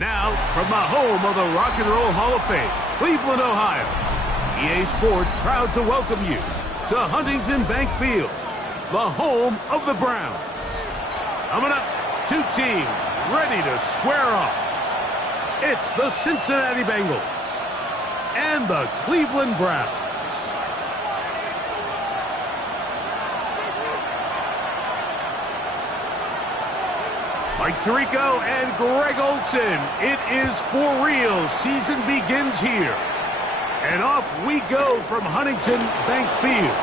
Now, from the home of the Rock and Roll Hall of Fame, Cleveland, Ohio, EA Sports proud to welcome you to Huntington Bank Field, the home of the Browns. Coming up, two teams ready to square off. It's the Cincinnati Bengals and the Cleveland Browns. Mike Tirico and Greg Olson, it is for real. Season begins here. And off we go from Huntington Bank Field.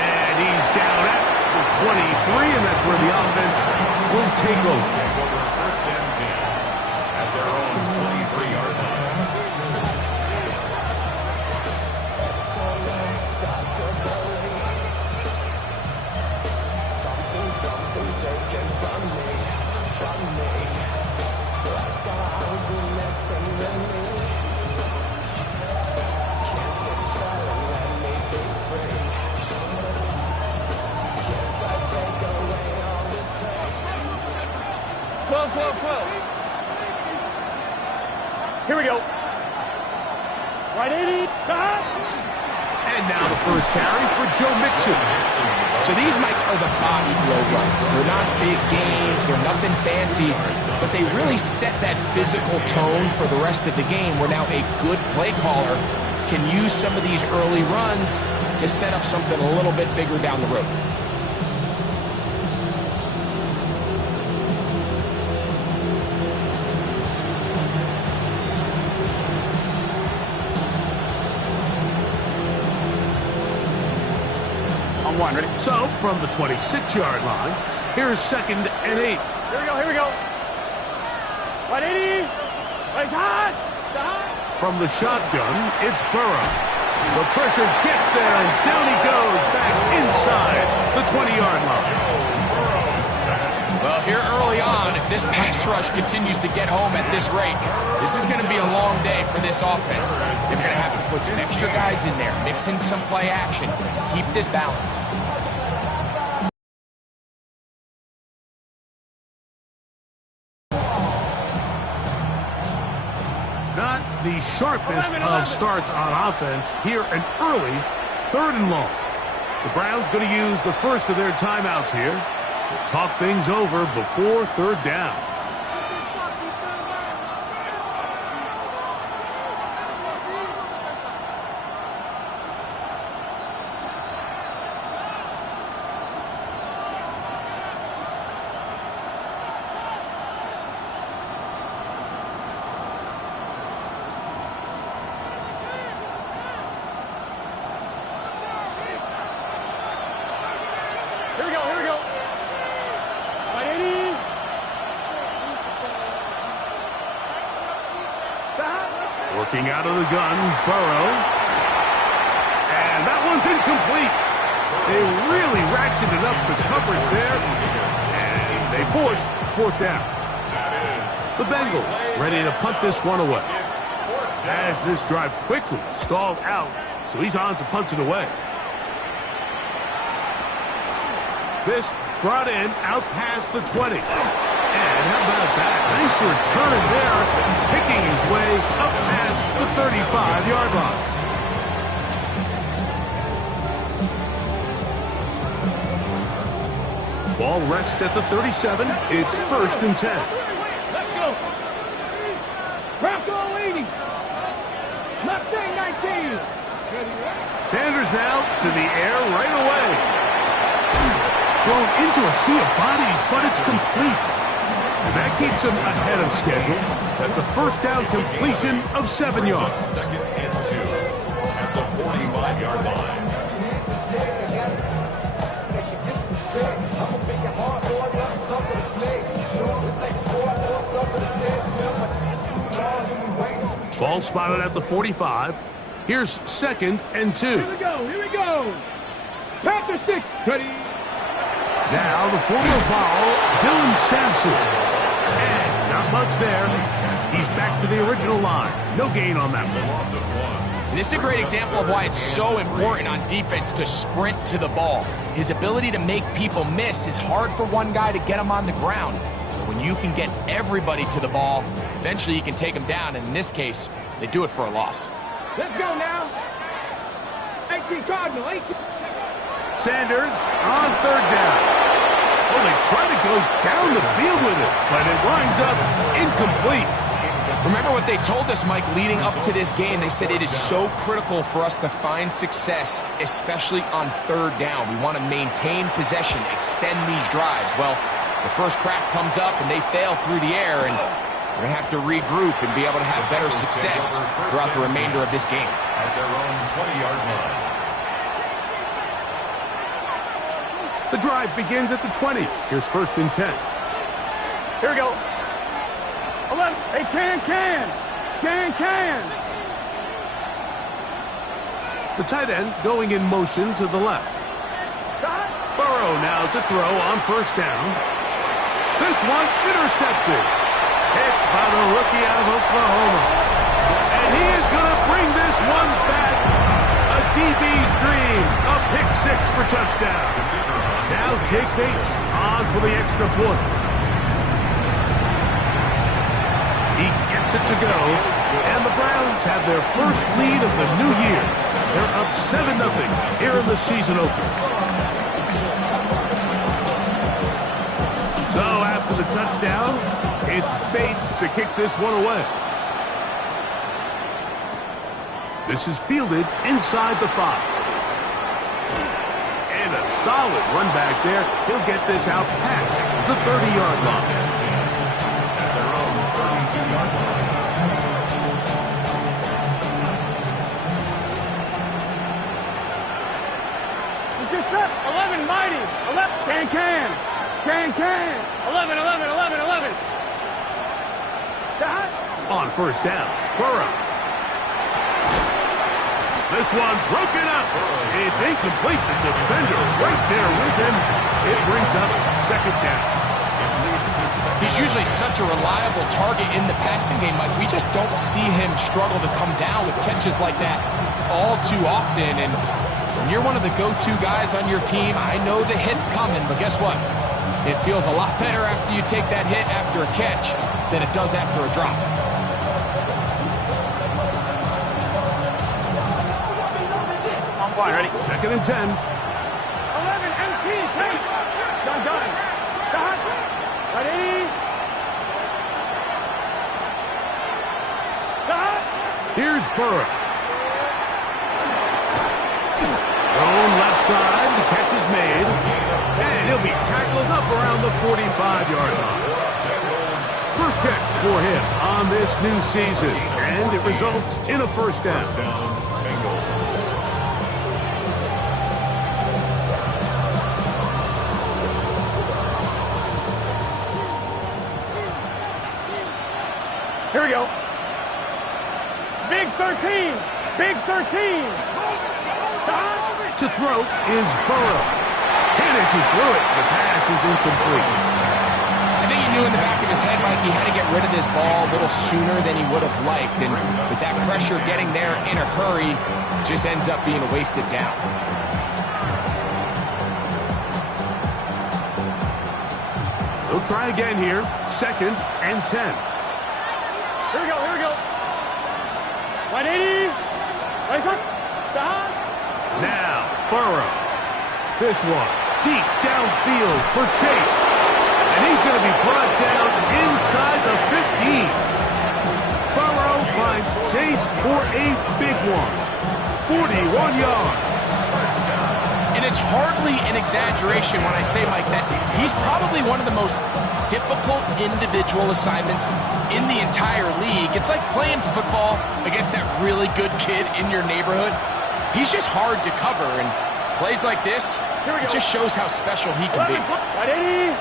And he's down at the 23, and that's where the offense will take over. First and 10 at their own 23-yard line. Here we go. Right 80. And now the first carry for Joe Mixon. So these, Mike, are the body blow runs. They're not big gains. They're nothing fancy. But they really set that physical tone for the rest of the game where now a good play caller can use some of these early runs to set up something a little bit bigger down the road. One, ready? So, from the 26-yard line, here's 2nd and 8. Here we go. Right 80. Right hot. From the shotgun, it's Burrow. The pressure gets there, and down he goes back inside the 20-yard line. Well, here early on, if this pass rush continues to get home at this rate, this is going to be a long day for this offense. They're going to have to put some extra guys in there, mix in some play action, keep this balance. Not the sharpest of starts on offense. Here, an early 3rd and long. The Browns going to use the first of their timeouts here to talk things over before 3rd down. Here we go. Right 80. Working out of the gun, Burrow. And that one's incomplete. They really ratcheted up the coverage there. And they forced 4th down. The Bengals ready to punt this one away. As this drive quickly stalled out, so he's on to punt it away. This brought in out past the 20. And how about that? Nice return there, picking his way up past the 35-yard line. Ball rests at the 37. It's 1st and 10. Let's go. Bronco 80. Mustang 19. Sanders now to the air right away. Thrown into a sea of bodies, but it's complete. And that keeps him ahead of schedule. That's a 1st down completion of 7 yards. 2nd and 2 at the 45-yard line. Ball spotted at the 45. Here's 2nd and 2. Here we go. Panther 6. Ready. Now the former foul, Dylan Sampson. And not much there. He's back to the original line. No gain on that one. Loss of 1. And this is a great example of why it's so important on defense to sprint to the ball. His ability to make people miss is hard for one guy to get him on the ground. But when you can get everybody to the ball, eventually you can take them down, and in this case, they do it for a loss. Let's go now. 18 Cardinal, 18. Sanders on third down. Oh, they try to go down the field with it, but it winds up incomplete. Remember what they told us, Mike, leading up to this game. They said it is so critical for us to find success, especially on third down. We want to maintain possession, extend these drives. Well, the first crack comes up and they fail through the air, and we're going to have to regroup and be able to have better success throughout the remainder of this game. At their own 20-yard line. The drive begins at the 20. Here's 1st and 10. Here we go. 11. Hey, can. The tight end going in motion to the left. Burrow now to throw on 1st down. This one intercepted. Hit by the rookie out of Oklahoma. And he is going to bring this one back. A DB's dream. A pick 6 for touchdown. Now Jake Bates on for the extra point. He gets it to go, and the Browns have their first lead of the new year. They're up 7-0 here in the season opener. So after the touchdown, it's Bates to kick this one away. This is fielded inside the 5. And a solid run back there. He'll get this out past the 30-yard line. At their own 32-yard line. It's just up. 11, mighty. 11, can. 11. Dot. On 1st down, Burrow. This one broken up. It's incomplete. The defender right there with him. It brings up 2nd down. He's usually such a reliable target in the passing game, Mike. We just don't see him struggle to come down with catches like that all too often. And when you're one of the go-to guys on your team, I know the hit's coming, but guess what? It feels a lot better after you take that hit after a catch than it does after a drop. Fine, ready? 2nd and 10. 11, MT, take. Done. Dot. Ready? Dot. Here's Burrow. Thrown left side. The catch is made. And he'll be tackled up around the 45-yard line. First catch for him on this new season. And it results in a 1st down. Here we go. Big 13. To throw is Burrow. And as he threw it, the pass is incomplete. I think he knew in the back of his head, Mike, he had to get rid of this ball a little sooner than he would have liked. And with that pressure getting there in a hurry, it just ends up being a wasted down. They'll try again here. 2nd and 10. Here we go. 180. Right up. Stop. Now, Burrow. This one, deep downfield for Chase. And he's going to be brought down inside the 15. Burrow finds Chase for a big one. 41 yards. And it's hardly an exaggeration when I say, Mike, that he's probably one of the most difficult individual assignments in the entire league. It's like playing football against that really good kid in your neighborhood. He's just hard to cover, and plays like this, it just shows how special he can be. 180.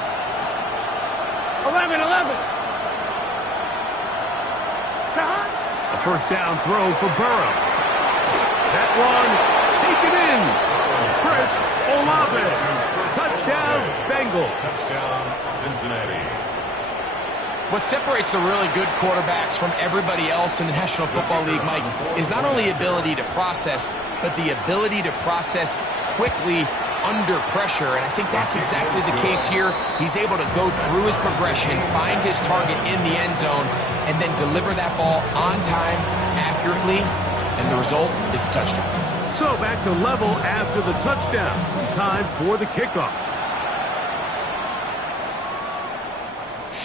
11. A 1st down throw for Burrow. That one taken in. Chris Olave. Touchdown, Bengals. Touchdown, Cincinnati. What separates the really good quarterbacks from everybody else in the National Football League, Mike, is not only ability to process, but the ability to process quickly under pressure, and I think that's exactly the case here. He's able to go through his progression, find his target in the end zone, and then deliver that ball on time, accurately, and the result is a touchdown. So back to level after the touchdown. Time for the kickoff.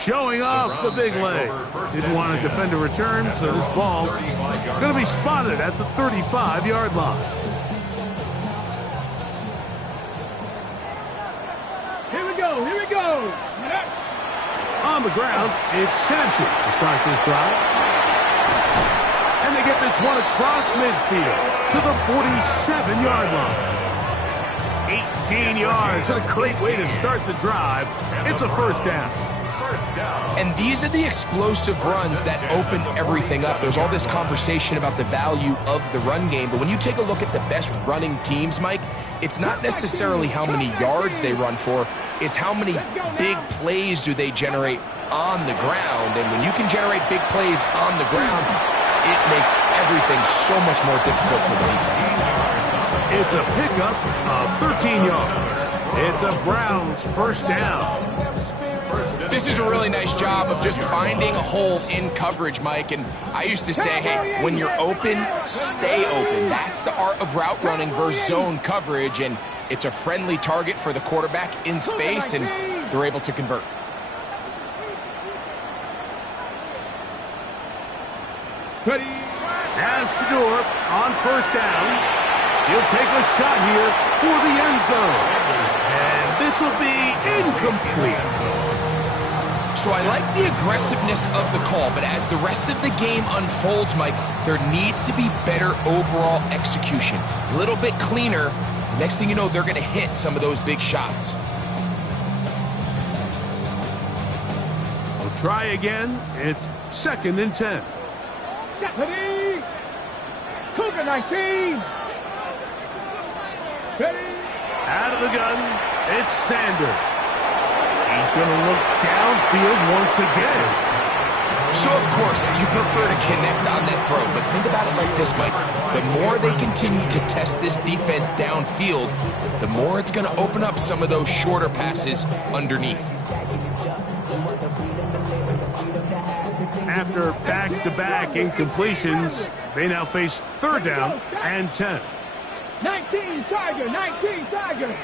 Showing off the big leg. Didn't want to defend a return, so this ball going to be spotted at the 35-yard line. Here we go. On the ground, it's Sampson to start this drive. And they get this one across midfield to the 47-yard line. 18 yards. What a great way to start the drive. It's a first down. And these are the explosive runs that open everything up. There's all this conversation about the value of the run game, but when you take a look at the best running teams, Mike, it's not necessarily how many yards they run for, it's how many big plays do they generate on the ground. And when you can generate big plays on the ground, it makes everything so much more difficult for the defense. It's a pickup of 13 yards. It's a Browns first down. This is a really nice job of just finding a hole in coverage, Mike. And I used to say, hey, when you're open, stay open. That's the art of route running versus zone coverage. And it's a friendly target for the quarterback in space, and they're able to convert. As Shador on first down. He'll take a shot here for the end zone. And this will be incomplete. So I like the aggressiveness of the call, but as the rest of the game unfolds, Mike, there needs to be better overall execution. A little bit cleaner. Next thing you know, they're going to hit some of those big shots. We'll try again. It's 2nd and 10. Deputy! Cougar 19! Ready? Out of the gun, it's Sanders. He's going to look downfield once again. So, of course, you prefer to connect on that throw, but think about it like this, Mike. The more they continue to test this defense downfield, the more it's going to open up some of those shorter passes underneath. After back-to-back incompletions, they now face 3rd down and 10. 19 Tiger, 19 Tiger,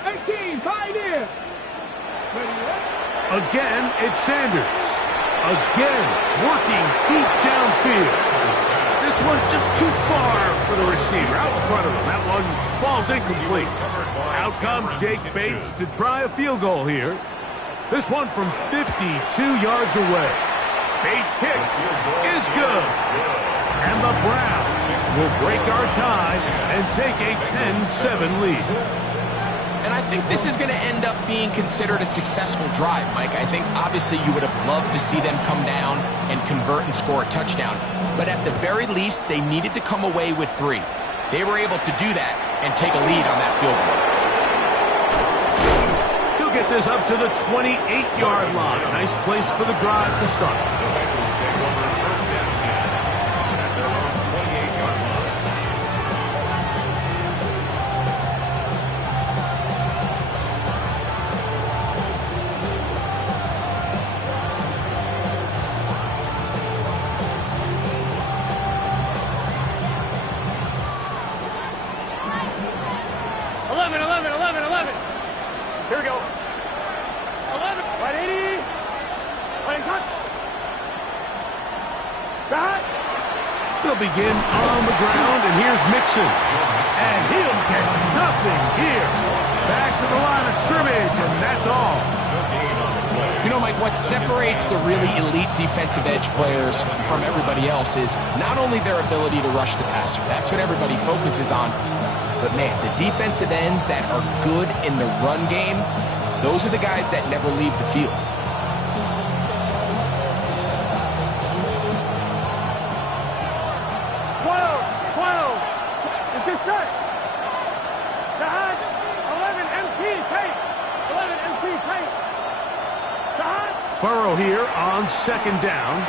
18 Pioneer. Again, it's Sanders. Again, working deep downfield. This one just too far for the receiver. Out in front of him. That one falls incomplete. Out comes Jake Bates to try a field goal here. This one from 52 yards away. Bates' kick is good. And the Browns will break our tie and take a 10-7 lead. And I think this is going to end up being considered a successful drive, Mike. I think obviously you would have loved to see them come down and convert and score a touchdown. But at the very least, they needed to come away with 3. They were able to do that and take a lead on that field goal. He'll get this up to the 28-yard line. Nice place for the drive to start. Here we go. 11, 180. 180. Start. They'll begin on the ground, and here's Mixon. And he'll get nothing here. Back to the line of scrimmage, and that's all. You know, Mike, what separates the really elite defensive edge players from everybody else is not only their ability to rush the passer. That's what everybody focuses on. But, man, the defensive ends that are good in the run game, those are the guys that never leave the field. Is this set? Sahaj, 11 MT tape. 11 MT tape. Sahaj. Burrow here on second down.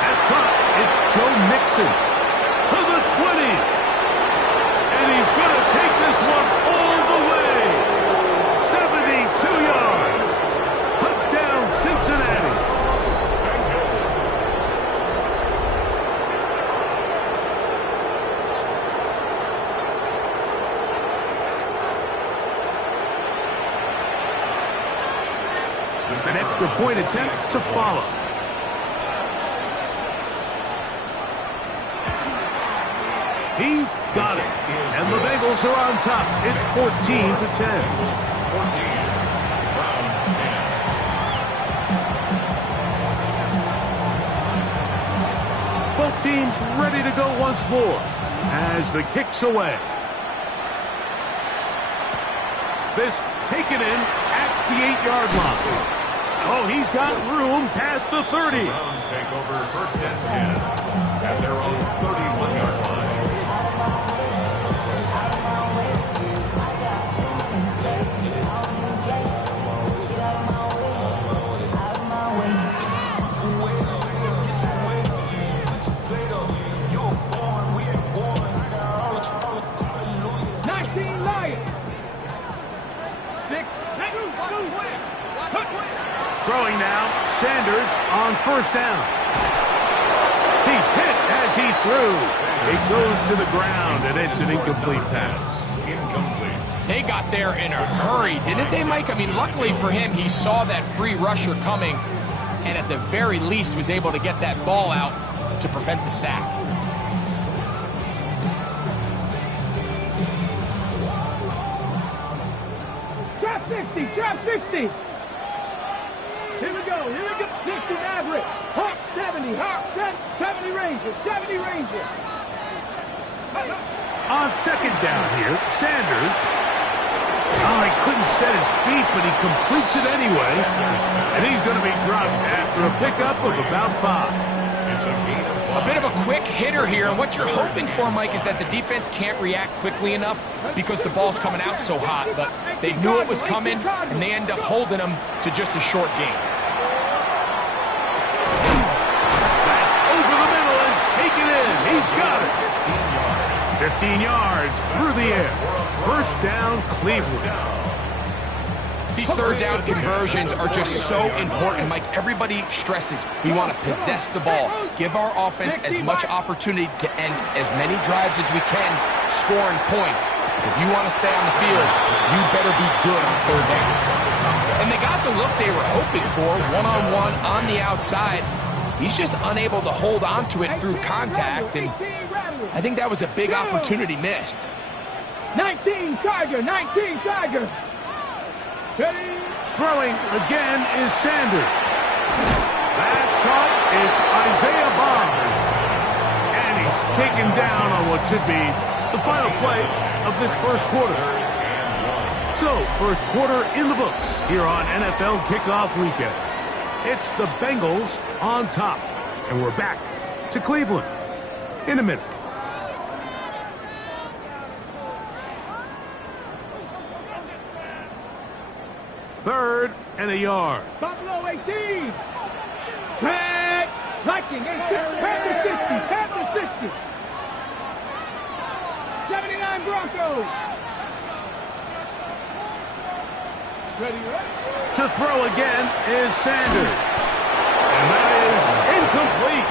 That's caught. It's Joe Mixon to the 20. And he's going to take this one all the way. 72 yards. Touchdown, Cincinnati. An extra point attempt to follow. He's got it. And the Bengals are on top. It's 14-10. 14. Browns 10. Both teams ready to go once more as the kick's away. This taken in at the 8-yard line. Oh, he's got room past the 30. Browns take over first and 10 at their own 31-yard line. Throwing now, Sanders on first down. He's hit as he throws. It goes to the ground, and it's an incomplete pass. Incomplete. They got there in a hurry, didn't they, Mike? I mean, luckily for him, he saw that free rusher coming, and at the very least was able to get that ball out to prevent the sack. Trap 60, trap 60. Here we go, 60 average. Hawk 70, Hawk 70 Ranger, 70 Ranger. On second down here, Sanders. Oh, he couldn't set his feet, but he completes it anyway. And he's going to be dropped after a pickup of about 5. It's a gain of 5. A bit of a quick hitter here, and what you're hoping for, Mike, is that the defense can't react quickly enough because the ball's coming out so hot. But they knew it was coming, and they end up holding them to just a short gain. That's over the middle and taken in. He's got it. 15 yards through the air. First down, Cleveland. These third down conversions are just so important, Mike. Everybody stresses we want to possess the ball, give our offense as much opportunity to end as many drives as we can, scoring points. If you want to stay on the field, you better be good on third down. And they got the look they were hoping for, one-on-one on the outside. He's just unable to hold on to it through contact, and I think that was a big opportunity missed. 19 Tiger, 19 Tiger. Ready? Throwing again is Sanders. That's caught. It's Isaiah Bonds. And he's taken down on what should be the final play of this first quarter. So, first quarter in the books here on NFL Kickoff Weekend. It's the Bengals on top. And we're back to Cleveland in a minute. Third and a yard. Buffalo 18. Tag. Viking 18. Panther 60. Panther 60. 79 Broncos. Ready. To throw again is Sanders. And that is incomplete.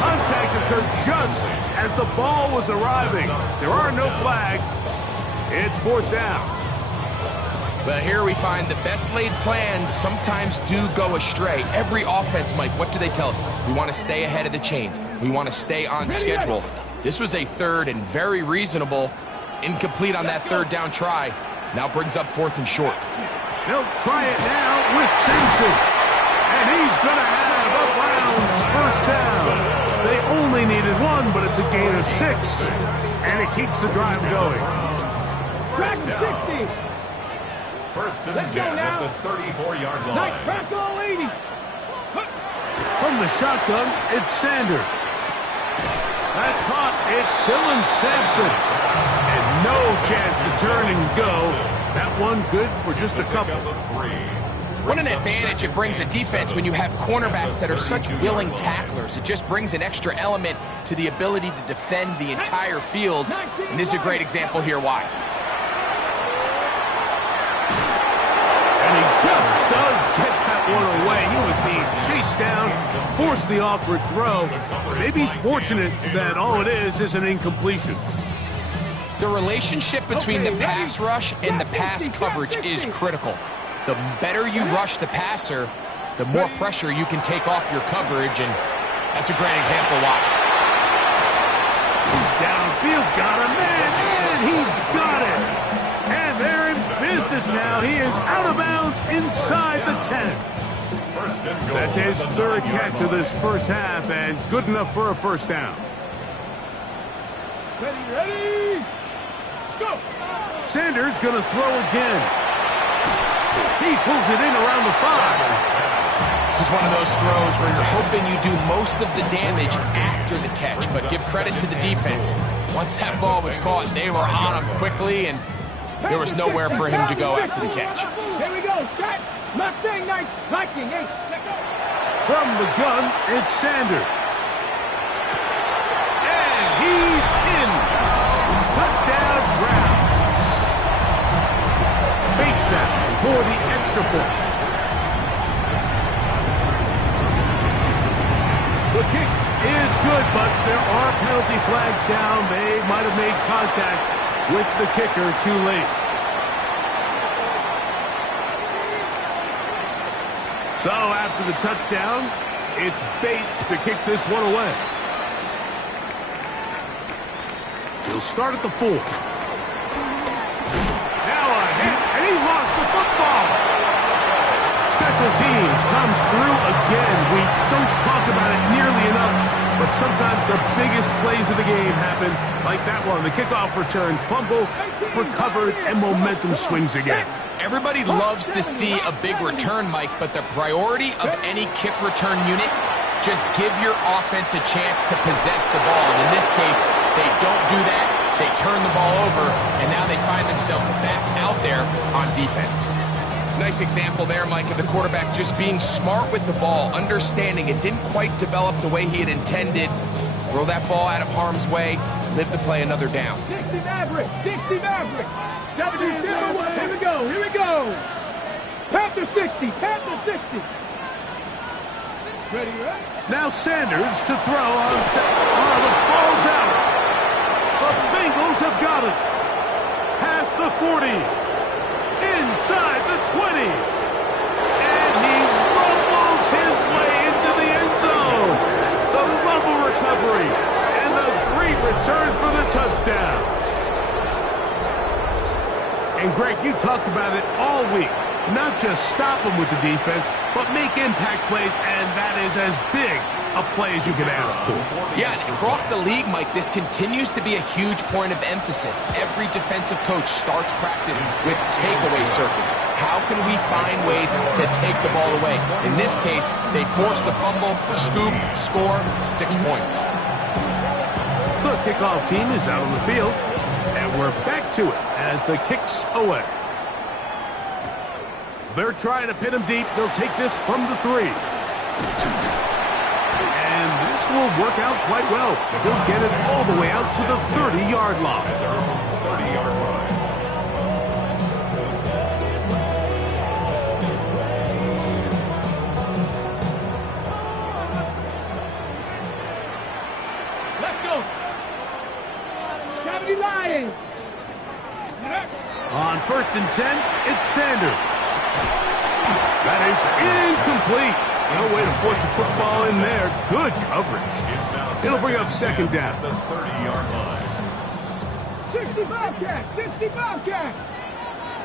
Contact occurred just as the ball was arriving. There are no flags. It's fourth down. But here we find the best laid plans sometimes do go astray. Every offense, Mike, what do they tell us? We want to stay ahead of the chains. We want to stay on schedule. This was a third and very reasonable. Incomplete on that third down try. Now brings up fourth and short. They'll try it now with Simpson. And he's going to have a Browns first down. They only needed one, but it's a gain of 6. And it keeps the drive going. Track 60. First and 10 at the 34-yard line. Nice Bracco 80. From the shotgun, it's Sanders. That's caught. It's Dylan Sampson. And no chance to turn and go. That one good for just a couple. What an advantage it brings a defense when you have cornerbacks that are such willing tacklers. It just brings an extra element to the ability to defend the entire field. And this is a great example here why. And he just does get that one away. He was being chased down, forced the awkward throw. Maybe he's fortunate that all it is an incompletion. The relationship between the pass rush and the pass coverage is critical. The better you rush the passer, the more pressure you can take off your coverage, and that's a great example why. He's downfield, got a man, and he's got it. And they're in business now. He is out of bounds inside the 10. That's his third catch of this first half, and good enough for a first down. Ready, go! Sanders gonna throw again. He pulls it in around the 5. This is one of those throws where you're hoping you do most of the damage after the catch, but give credit to the defense. Once that ball was caught, they were on him quickly, and there was nowhere for him to go after the catch. Here we go, set, Mustang Knight, Viking, hey, let go. From the gun, it's Sanders. And he's in. Touchdown Brown. Bates that for the extra point. The kick is good, but there are penalty flags down. They might have made contact with the kicker too late. So after the touchdown, it's Bates to kick this one away. He'll start at the 4. Now a hit, and he lost the football. Special teams comes through again. We don't talk about it nearly enough, but sometimes the biggest plays of the game happen like that one. The kickoff return, fumble, recovered, and momentum swings again. Everybody loves to see a big return, Mike, but the priority of any kick return unit, just give your offense a chance to possess the ball. And in this case, they don't do that. They turn the ball over, and now they find themselves back out there on defense. Nice example there, Mike, of the quarterback just being smart with the ball, understanding it didn't quite develop the way he had intended. Throw that ball out of harm's way, live to play another down. 60 Maverick, 60 Maverick. 70, here we go, here we go. Panther 60, Panther 60. Ready, right? Now Sanders to throw on set. Oh, the ball's out. The Bengals have got it. Past the 40. Inside the 20. And he rumbles his way into the end zone. The fumble recovery. And the great return for the touchdown. And Greg, you talked about it all week. Not just stop them with the defense, but make impact plays, and that is as big a play as you can ask for. Yeah, and across the league, Mike, this continues to be a huge point of emphasis. Every defensive coach starts practice with takeaway circuits. How can we find ways to take the ball away? In this case, they force the fumble, scoop, score, 6 points. The kickoff team is out on the field, and we're back to it as the kick's away. They're trying to pin him deep. They'll take this from the 3. And this will work out quite well. They'll get it all the way out to the 30-yard line. 30-yard line. Let's go. 70 Lions. On 1st and 10, it's Sanders. That is incomplete. No way to force the football in there. Good coverage. It'll bring up 2nd down. The 30-yard line. 60 Bobcat, 60 Bobcat.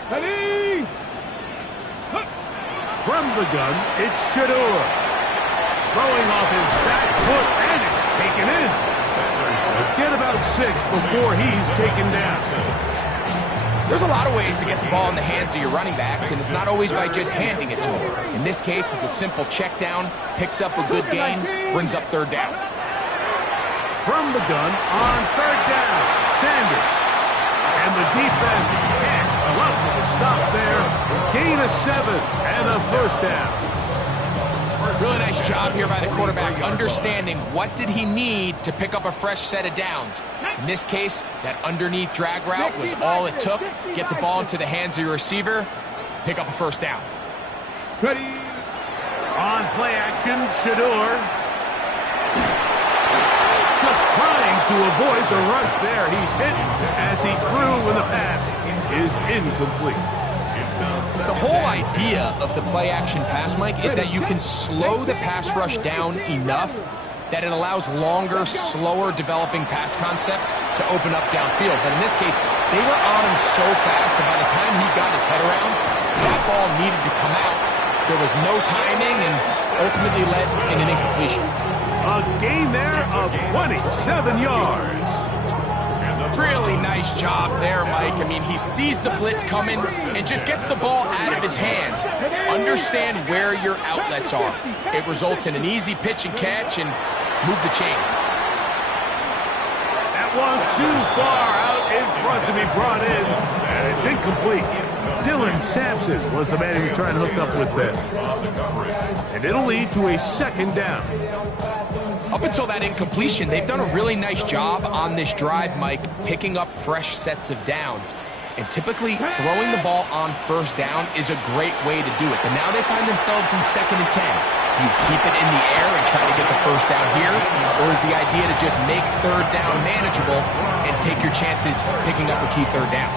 Ready. From the gun, it's Shador. Throwing off his back foot, and it's taken in. Get about 6 before he's taken down. There's a lot of ways to get the ball in the hands of your running backs, and it's not always by just handing it to them. In this case, it's a simple check down, picks up a good gain, brings up 3rd down. From the gun on 3rd down, Sanders. And the defense can't Lovely stop there. Gain of 7 and a first down. Really nice job here by the quarterback, understanding what did he need to pick up a fresh set of downs. In this case, that underneath drag route was all it took. Get the ball into the hands of your receiver, pick up a first down. Ready. On play action, Shador. Just trying to avoid the rush there. He's hit as he threw when the pass is incomplete. The whole idea of the play action pass, Mike, is that you can slow the pass rush down enough that it allows longer, slower developing pass concepts to open up downfield. But in this case, they were on him so fast that by the time he got his head around, that ball needed to come out. There was no timing and ultimately led in an incompletion. A gain there of 27 yards. Really nice job there, Mike. I mean, he sees the blitz coming and just gets the ball out of his hands. Understand where your outlets are. It results in an easy pitch and catch and move the chains. That one too far out in front to be brought in, and it's incomplete. Dylan Sampson was the man he was trying to hook up with there. And it'll lead to a second down. Up until that incompletion, they've done a really nice job on this drive, Mike, picking up fresh sets of downs. And typically, throwing the ball on first down is a great way to do it. But now they find themselves in 2nd and 10. Do you keep it in the air and try to get the first down here? Or is the idea to just make third down manageable and take your chances picking up a key third down?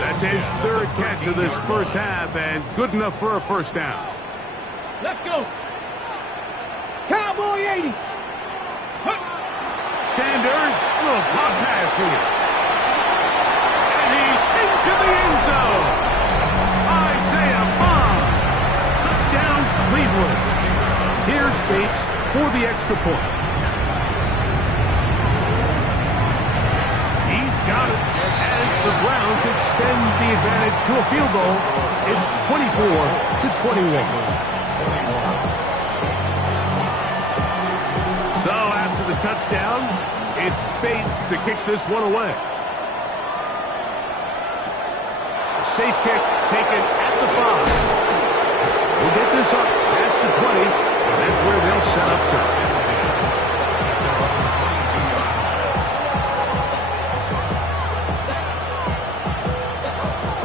That's his third catch of this first half, and good enough for a first down. Let's go. Cowboy 80. Sanders, a little pop pass here. And he's into the end zone. Isaiah Bond. Touchdown, Cleveland. Here's Bates for the extra point. He's got it. And the Browns extend the advantage to a field goal. It's 24-21. So after the touchdown, it's Bates to kick this one away. A safe kick taken at the 5. We'll get this up past the 20, and that's where they'll set up shop.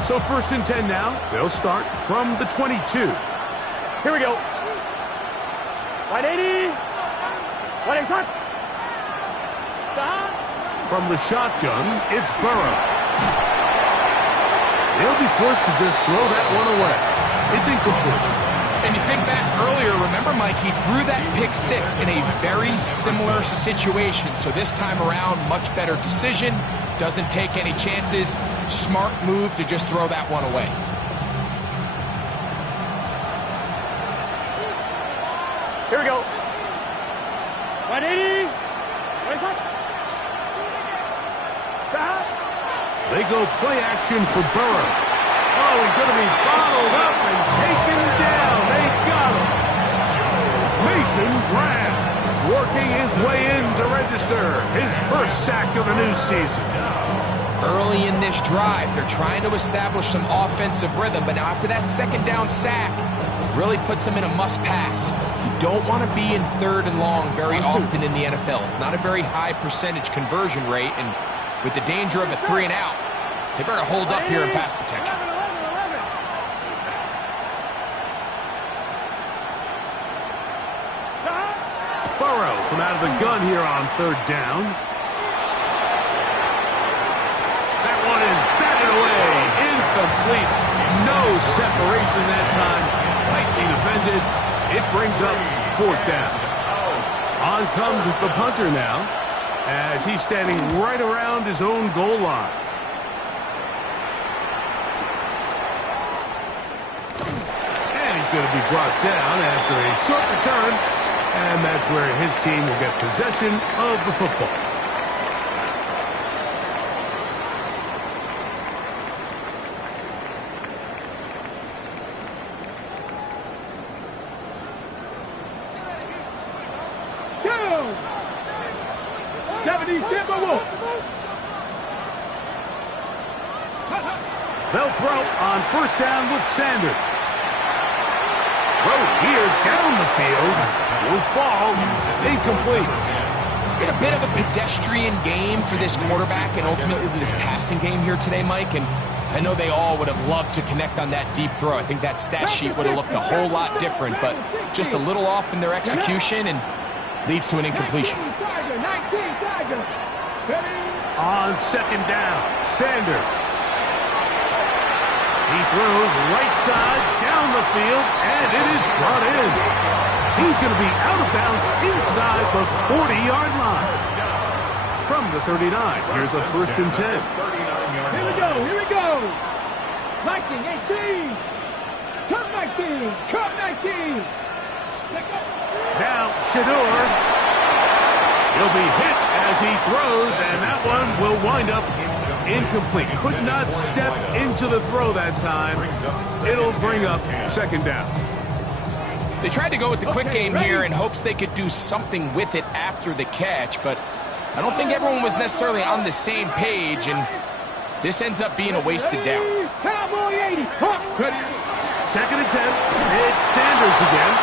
So 1st and 10 now. They'll start from the 22. Here we go. 180. What is that? From the shotgun, it's Burrow. They'll be forced to just throw that one away. It's incomplete. And you think back earlier, remember, Mike, he threw that pick 6 in a very similar situation. So this time around, much better decision. Doesn't take any chances. Smart move to just throw that one away. Here we go. 180. What is that? They go play action for Burrow. Oh, he's going to be bottled up and taken down. They got him. Mason Graham working his way in to register his first sack of the new season. Early in this drive, they're trying to establish some offensive rhythm, but now after that second down sack, really puts them in a must-pass. You don't want to be in 3rd and long very often in the NFL. It's not a very high percentage conversion rate, and with the danger of a 3 and out, they better hold up here in pass protection. Burrow from out of the gun here on 3rd down. That one is batted away. Incomplete. No separation that time. Tightly defended. It brings up 4th down. On comes the punter now, as he's standing right around his own goal line. And he's going to be brought down after a short return, and that's where his team will get possession of the football. They'll throw on first down with Sanders. Throw here down the field. Will fall. Incomplete. It's been a bit of a pedestrian game for this quarterback and ultimately this passing game here today, Mike. And I know they all would have loved to connect on that deep throw. I think that stat sheet would have looked a whole lot different, but just a little off in their execution and leads to an incompletion. On second down, Sanders. He throws right side down the field, and it is brought in. He's going to be out of bounds inside the 40-yard line. From the 39, here's a 1st and 10. Here we go. 19, 18. Cut 19. Now, Shador. He'll be hit as he throws, and that one will wind up incomplete. Could not step into the throw that time. It'll bring up second down. They tried to go with the quick game here in hopes they could do something with it after the catch, but I don't think everyone was necessarily on the same page, and this ends up being a wasted down. Cowboy 80. Second attempt. It's Sanders again,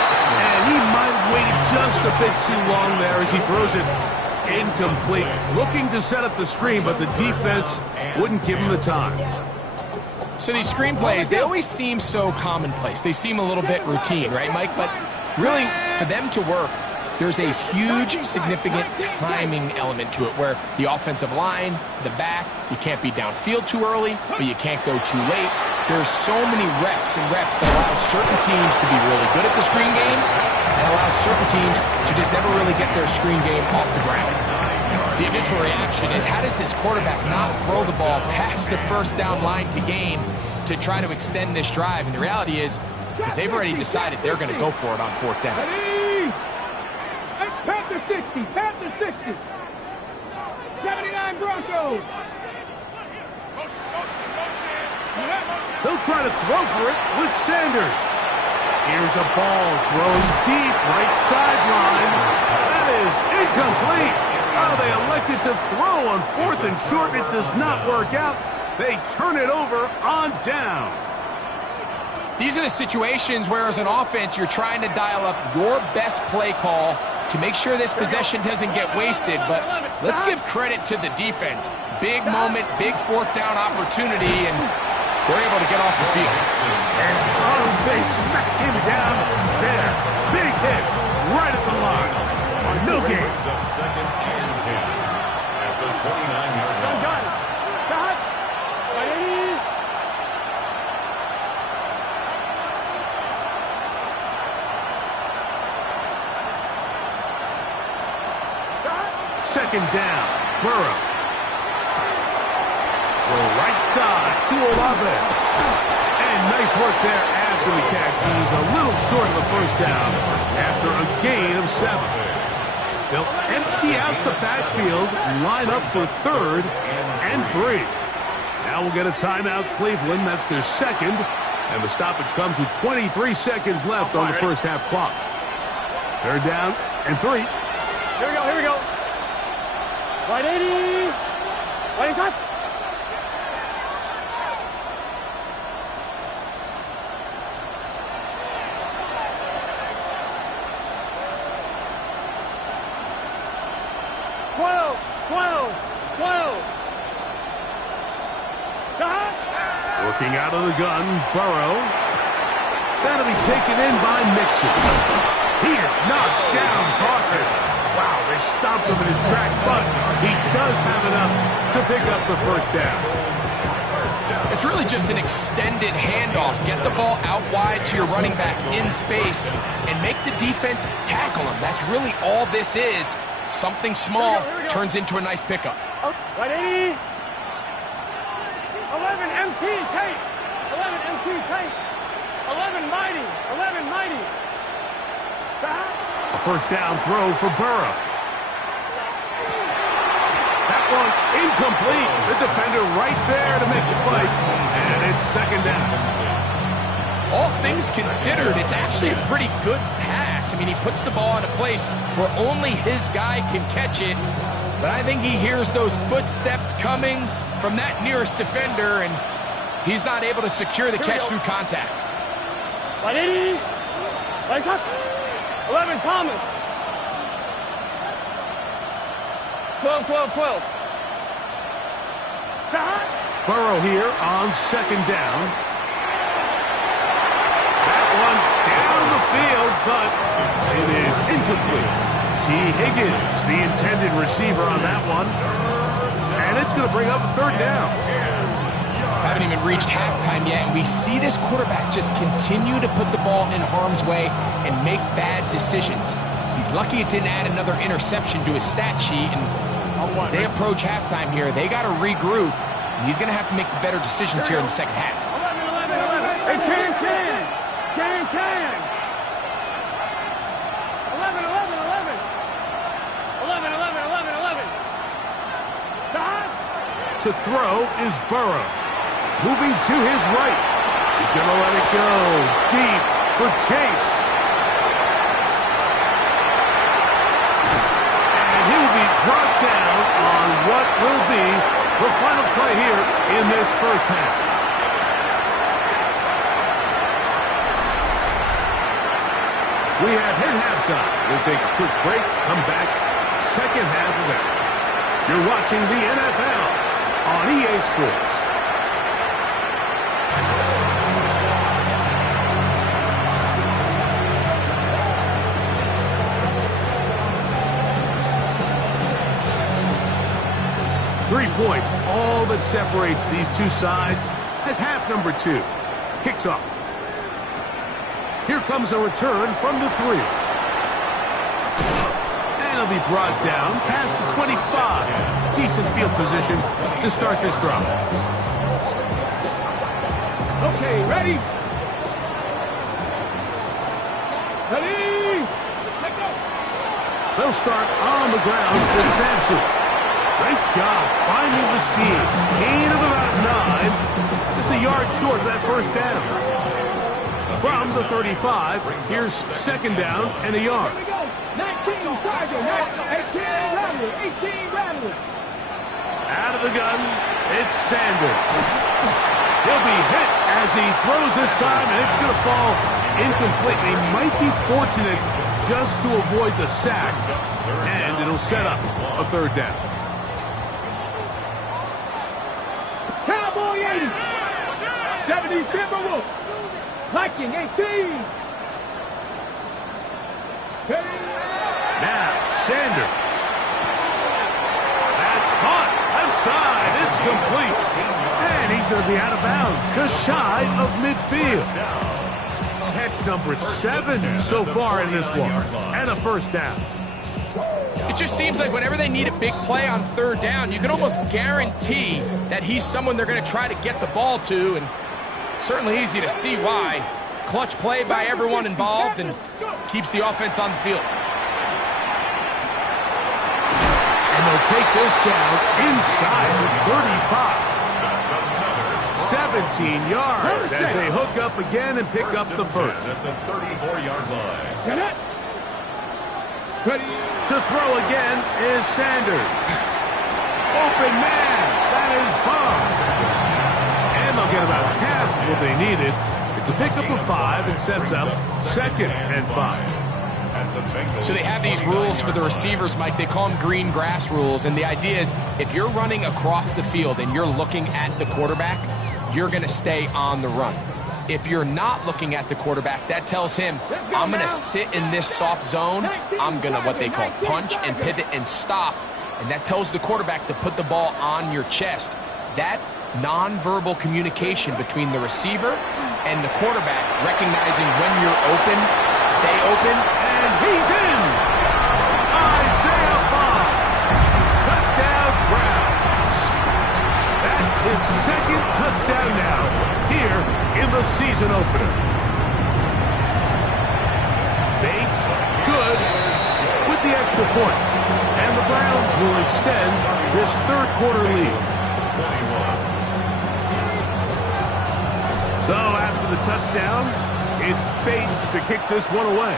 and he might have waited just a bit too long there as he throws it incomplete. Looking to set up the screen, but the defense wouldn't give him the time. So these screen plays, they always seem so commonplace. They seem a little bit routine, right, Mike? But really, for them to work, there's a huge, significant timing element to it where the offensive line, the back, you can't be downfield too early, but you can't go too late. There's so many reps and reps that allow certain teams to be really good at the screen game and allow certain teams to just never really get their screen game off the ground. The initial reaction is, how does this quarterback not throw the ball past the first down line to gain to try to extend this drive? And the reality is, because they've already decided they're going to go for it on 4th down. Panther 60. 79 Broncos. He'll try to throw for it with Sanders. Here's a ball thrown deep right sideline. That is incomplete. Oh, they elected to throw on 4th and short. It does not work out. They turn it over on down. These are the situations where, as an offense, you're trying to dial up your best play call to make sure this possession doesn't get wasted. But let's give credit to the defense. Big moment, big 4th down opportunity, and they're able to get off the field. And they smack him down there. Big hit right at the line. No game. Second and 10 at the 29-yard line. Second down, Burrow. The right side to Olave. And nice work there after the catch. He's a little short of the first down after a gain of 7. They'll empty out the backfield, line up for 3rd and 3. Now we'll get a timeout, Cleveland. That's their second. And the stoppage comes with 23 seconds left on the first half clock. 3rd down and 3. Here we go. Right 80. Right side. Working out of the gun, Burrow. That'll be taken in by Mixon. He is knocked down, Boston. Wow, they stopped him in his tracks, but he does have enough to pick up the first down. It's really just an extended handoff. Get the ball out wide to your running back in space and make the defense tackle him. That's really all this is. Something small turns into a nice pickup. Right 80. 11 MT tight. 11 MT tight. 11 mighty. 11 mighty. A first down throw for Burrow. That one incomplete. The defender right there to make the play. And it's second down. All things considered, it's actually a pretty good pass. I mean, he puts the ball in a place where only his guy can catch it. But I think he hears those footsteps coming from that nearest defender, and He's not able to secure the catch through contact. 11 Thomas. 12. Burrow here on second down. That one down the field, but it is incomplete. T. Higgins, the intended receiver on that one. And it's going to bring up a third down. Haven't even reached halftime yet, and we see this quarterback just continue to put the ball in harm's way and make bad decisions. He's lucky it didn't add another interception to his stat sheet, and as they approach halftime here, they got to regroup, and he's going to have to make the better decisions here in the second half. 11. Hey, can. 11. To throw is Burrow. Moving to his right. He's going to let it go deep for Chase. And he will be brought down on what will be the final play here in this first half. We have hit halftime. We'll take a quick break, come back, second half of action. You're watching the NFL on EA Sports. Three points, all that separates these two sides as half number 2 kicks off. Here comes a return from the 3. And he'll be brought down past the 25. Decent field position to start this drive. Okay, ready? Let go. They'll start on the ground with Sampson. Nice job finding the seams. Gain of about 9. Just a yard short of that first down. From the 35, here's second down and a yard. Here we go. 19, Sergeant. 18, Bradley. Out of the gun, it's Sanders. He'll be hit as he throws this time, and it's going to fall incomplete. They might be fortunate just to avoid the sack, and it'll set up a third down. Cowboy 80. 70 Timberwolves. Viking 18. Now, Sanders. That's caught. Left side. It's complete. And he's going to be out of bounds. Just shy of midfield. Catch number 7 so far in this one. And a first down. It just seems like whenever they need a big play on third down, you can almost guarantee that he's someone they're going to try to get the ball to, and certainly easy to see why. Clutch play by everyone involved and keeps the offense on the field. And they'll take this down inside the 35. 17 yards as they hook up again and pick up the first. At the 34-yard line. To throw again is Sanders. Open man. That is Bob. And they'll get about half what they needed. It's a pickup of 5 and sets up second and 5. So they have these rules for the receivers, Mike. They call them green grass rules. And the idea is if you're running across the field and you're looking at the quarterback, you're going to stay on the run. If you're not looking at the quarterback, that tells him, I'm going to sit in this soft zone. I'm going to, what they call, punch and pivot and stop. And that tells the quarterback to put the ball on your chest. That nonverbal communication between the receiver and the quarterback, recognizing when you're open, stay open. And he's in! Isaiah Bond! Touchdown, Browns! That is second touchdown now here in the season opener. Bates, good, with the extra point. And the Browns will extend this third quarter lead. So after the touchdown, it's Bates to kick this one away.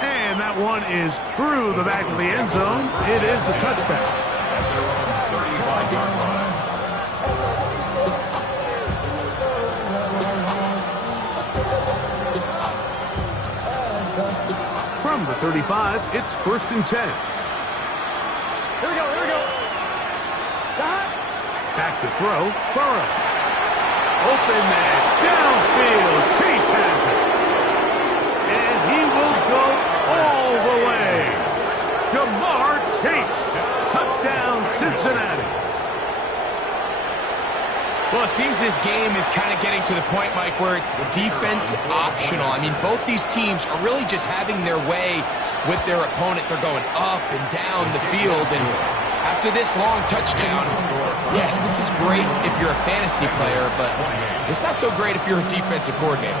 And that one is through the back of the end zone. It is a touchback. 35, it's 1st and 10. Here we go, here we go. Back to throw, Burrow. Open man, downfield, Chase has it. And he will go all the way. Jamar Chase, touchdown Cincinnati. Well, it seems this game is kind of getting to the point, Mike, where it's defense optional. I mean, both these teams are really just having their way with their opponent. They're going up and down the field, and after this long touchdown, yes, this is great if you're a fantasy player, but it's not so great if you're a defensive coordinator.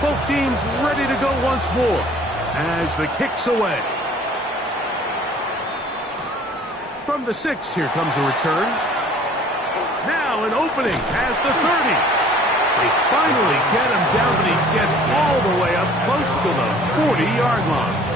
Both teams ready to go once more as the kick's away. From the 6, here comes a return. Now an opening past the 30. They finally get him down, but he gets all the way up close to the 40-yard line.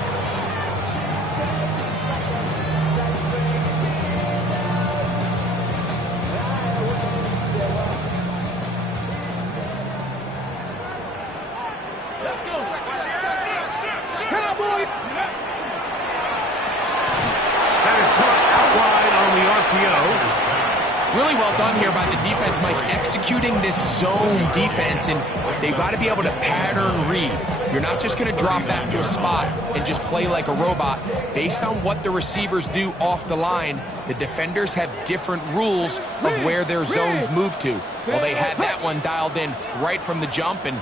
Really well done here by the defense, Mike, executing this zone defense, and they've got to be able to pattern read. You're not just going to drop back to a spot and just play like a robot. Based on what the receivers do off the line, the defenders have different rules of where their zones move to. Well, they had that one dialed in right from the jump, and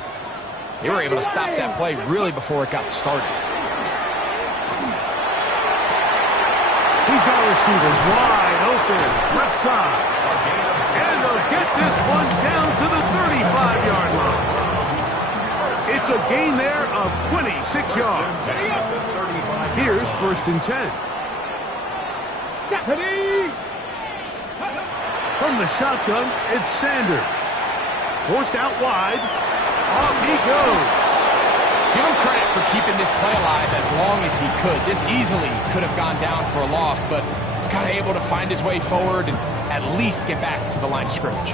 they were able to stop that play really before it got started. He's got receivers wide open, left side. And they'll get this one down to the 35-yard line. It's a gain there of 26 yards. Here's 1st and 10. From the shotgun, it's Sanders. Forced out wide. Off he goes. Give him credit for keeping this play alive as long as he could. This easily could have gone down for a loss, but he's kind of able to find his way forward and at least get back to the line of scrimmage.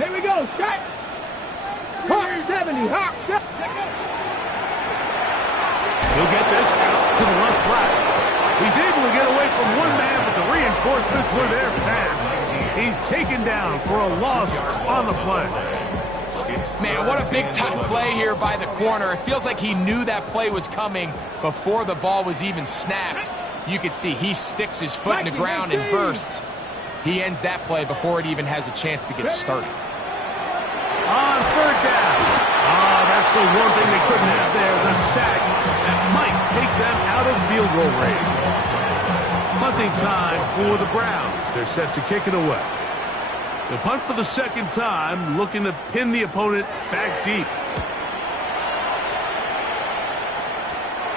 Here we go, shot. Hawk 70, Hawk 70. He'll get this out to the left flat. He's able to get away from one man, but the reinforcements were there fast. He's taken down for a loss on the play. Man, what a big-time play here by the corner. It feels like he knew that play was coming before the ball was even snapped. You can see he sticks his foot in the ground and bursts. He ends that play before it even has a chance to get started. On 3rd down. That's the one thing they couldn't have there, the sack that might take them out of field goal range. Punting time for the Browns. They're set to kick it away. The punt for the 2nd time, looking to pin the opponent back deep.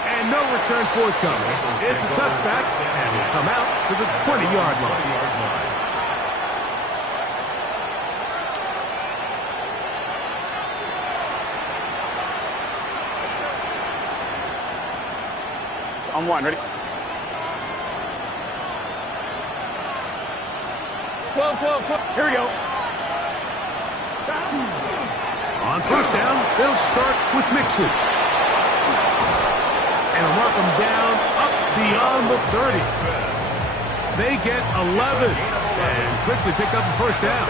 And no return forthcoming. It's a touchback, and will come out to the 20-yard line. On 1, ready? 12, 12, 12. Here we go. On 1st down, they'll start with Mixon. And mark them down up beyond the 30. They get 11 and quickly pick up a 1st down.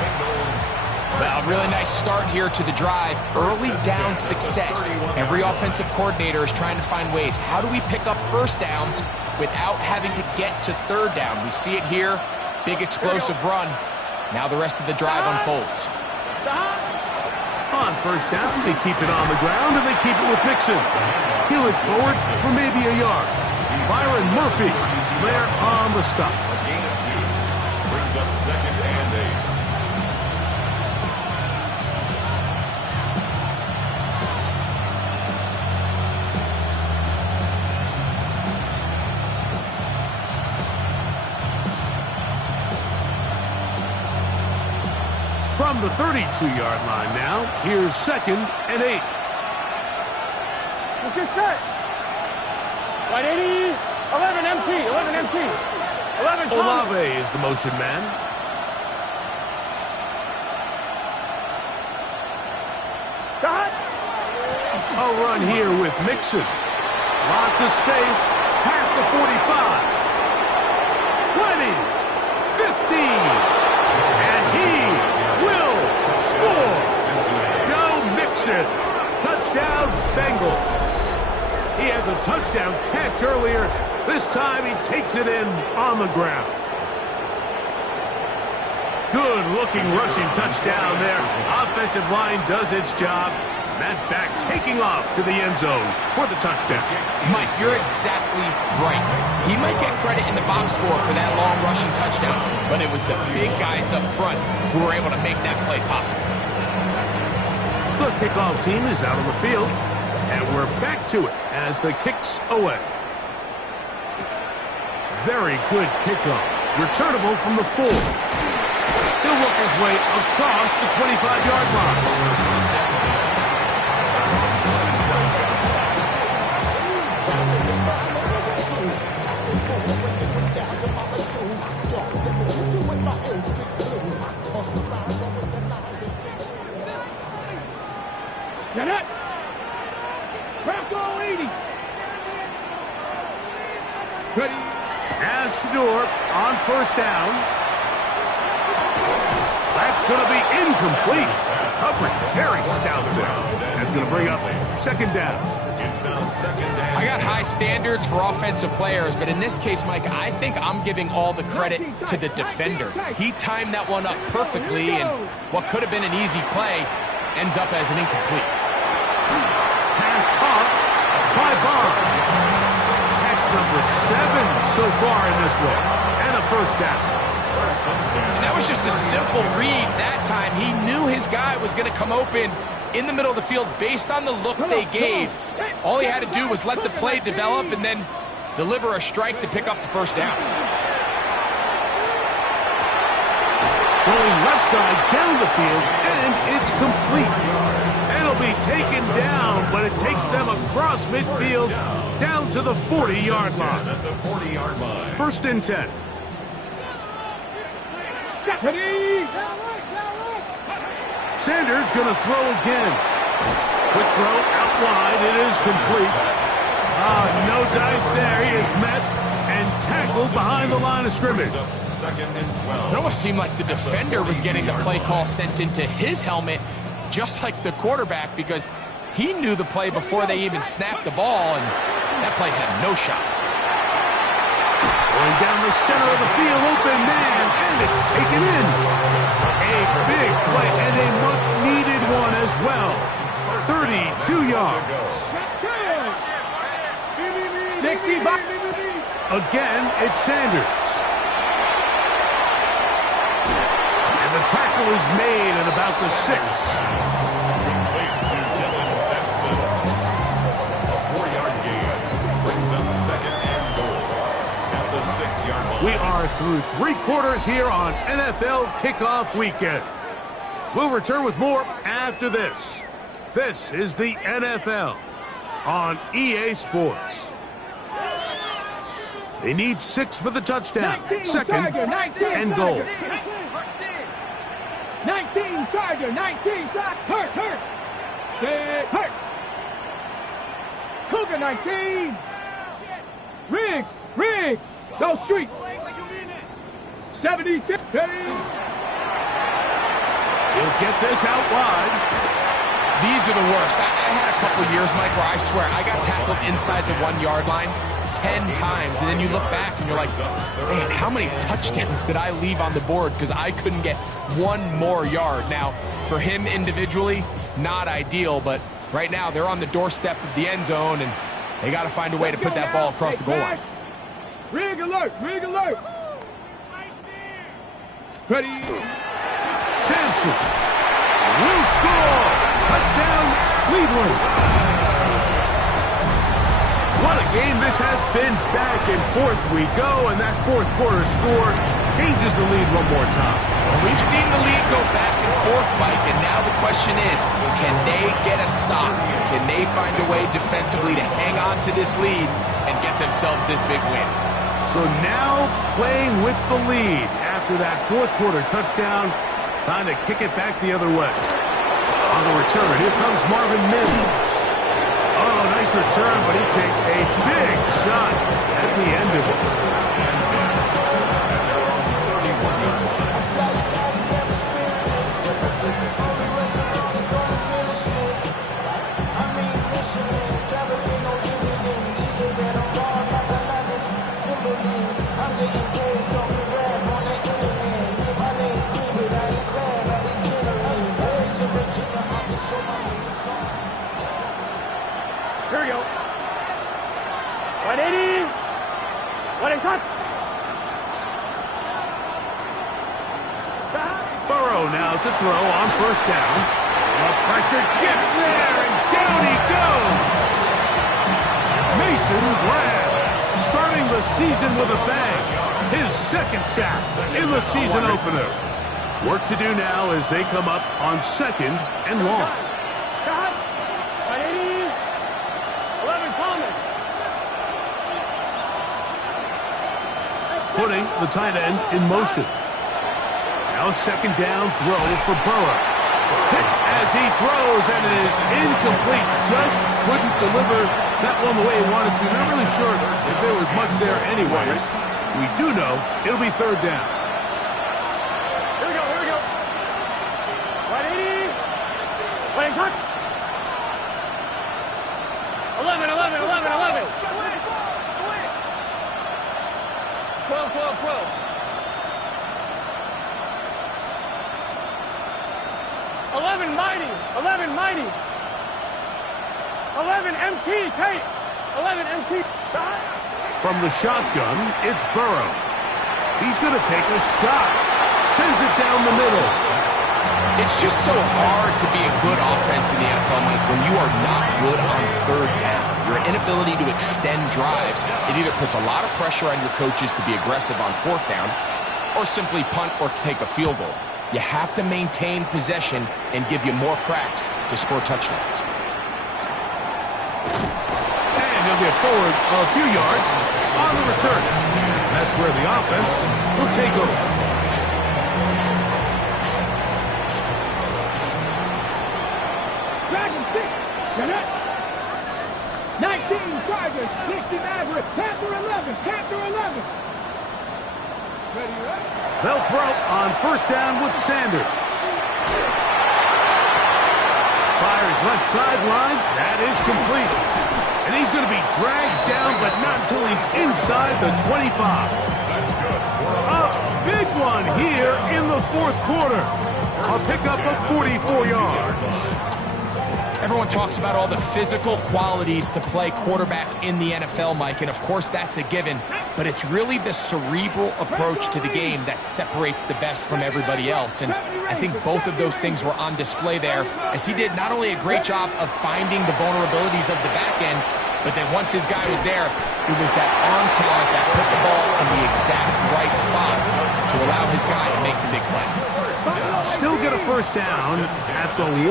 Well, really nice start here to the drive. Early down success. Every offensive coordinator is trying to find ways. How do we pick up 1st downs without having to get to 3rd down? We see it here. Big explosive run. Now the rest of the drive unfolds. On 1st down, they keep it on the ground, and they keep it with Mixon. He looks forward for maybe a yard. Byron Murphy there on the stop. A gain of 2. Brings up 2nd and 8. From the 32-yard line now, here's 2nd and 8. Let's get set. 180, 11 MT, 11 MT. 11 Olave is the motion man. A run here with Mixon. Lots of space. Past the 45. 20. 15. And he will score. Go Mixon. Touchdown, Bengals. He had the touchdown catch earlier. This time he takes it in on the ground. Good-looking rushing touchdown there. Offensive line does its job. That back taking off to the end zone for the touchdown. Mike, you're exactly right. He might get credit in the box score for that long rushing touchdown, but it was the big guys up front who were able to make that play possible. The kickoff team is out on the field, and we're back to it as the kick's away. Very good kickoff. Returnable from the 4. He'll work his way across the 25-yard line. Get it! Bronco 80! Ready? As Shador on first down. That's going to be incomplete. Coverage very stout there. That's going to bring up second down. It's now second down. I got high standards for offensive players, but in this case, Mike, I think I'm giving all the credit to the defender. He timed that one up perfectly, and what could have been an easy play ends up as an incomplete. Pass caught by Bond. Catch number 7 so far in this one. And a first down. And that was just a simple read that time. He knew his guy was going to come open in the middle of the field based on the look they gave. All he had to do was let the play develop and then deliver a strike to pick up the first down. Going left side down the field, and it's complete. It'll be taken down, but it takes them across midfield down to the 40-yard line. At the 40-yard line. First and 10. Sanders going to throw again. Quick throw out wide. It is complete. No dice there. He is met and tackled behind the line of scrimmage. Second and 12. It almost seemed like the defender was getting the play call sent into his helmet, just like the quarterback, because he knew the play before they even snapped the ball, and that play had no shot. Going down the center of the field, open man, and it's taken in. A big play and a much-needed one as well. 32 yards. Again, it's Sanders. And the tackle is made at about the 6. Complete to Dylan Sampson. A 4-yard gain brings up second and goal at the 6-yard line. We are through 3 quarters here on NFL Kickoff Weekend. We'll return with more after this. This is the NFL on EA Sports. They need 6 for the touchdown. 19, Second Tiger, 19, and goal. 19 Tiger, 19 Tiger. Hurt. Say hurt. Cougar 19. Riggs. Go street. 72. He'll get this out wide. These are the worst. I had a couple years, Mike, where I swear I got tackled inside the 1-yard line 10 times, and then you look back and you're like, man, how many touchdowns did I leave on the board because I couldn't get one more yard? Now, for him individually, not ideal, but right now they're on the doorstep of the end zone, and they got to find a way to put that ball across the goal line. Rig alert. Ready. Sampson will score. Touchdown, Cleveland. What a game this has been. Back and forth we go, and that fourth quarter score changes the lead one more time. Well, we've seen the lead go back and forth, Mike, and now the question is, can they get a stop? Can they find a way defensively to hang on to this lead and get themselves this big win? So now playing with the lead after that fourth quarter touchdown, time to kick it back the other way. On the return, here comes Marvin Mims. Nice return, but he takes a big shot at the end of it. Here we go. 180. 180. Burrow now to throw on first down. The pressure gets there, and down he goes. Mason Graham starting the season with a bang. His second sack in the season opener. Work to do now as they come up on second and long. Putting the tight end in motion. Now second down throw for Burrow. Hit as he throws, and it is incomplete. Just couldn't deliver that one the way he wanted to. Not really sure if there was much there anyways. We do know it'll be third down. Here we go, here we go. 180. 180. 11, 11, 11, 11. 12, 12, 12. 11 mighty. 11 mighty. 11 MT tight. 11 MT. From the shotgun, it's Burrow. He's going to take a shot. Sends it down the middle. It's just so hard to be a good offense in the NFL, Mike, when you are not good on third down. Your inability to extend drives, it either puts a lot of pressure on your coaches to be aggressive on fourth down or simply punt or take a field goal. You have to maintain possession and give you more cracks to score touchdowns. And he'll get forward a few yards on the return. That's where the offense will take over. Dragon 6. 19 Tigers. 60 Mavericks. Panther 11. Panther 11. Ready, ready? They'll throw on first down with Sanders. Fires left sideline. That is complete. And he's going to be dragged down, but not until he's inside the 25. A big one here in the fourth quarter. A pickup of 44 yards. Everyone talks about all the physical qualities to play quarterback in the NFL, Mike, and of course that's a given, but it's really the cerebral approach to the game that separates the best from everybody else, and I think both of those things were on display there, as he did not only a great job of finding the vulnerabilities of the back end, but then once his guy was there, it was that arm talent that put the ball in the exact right spot to allow his guy to make the big play. Still get a first down at the 1.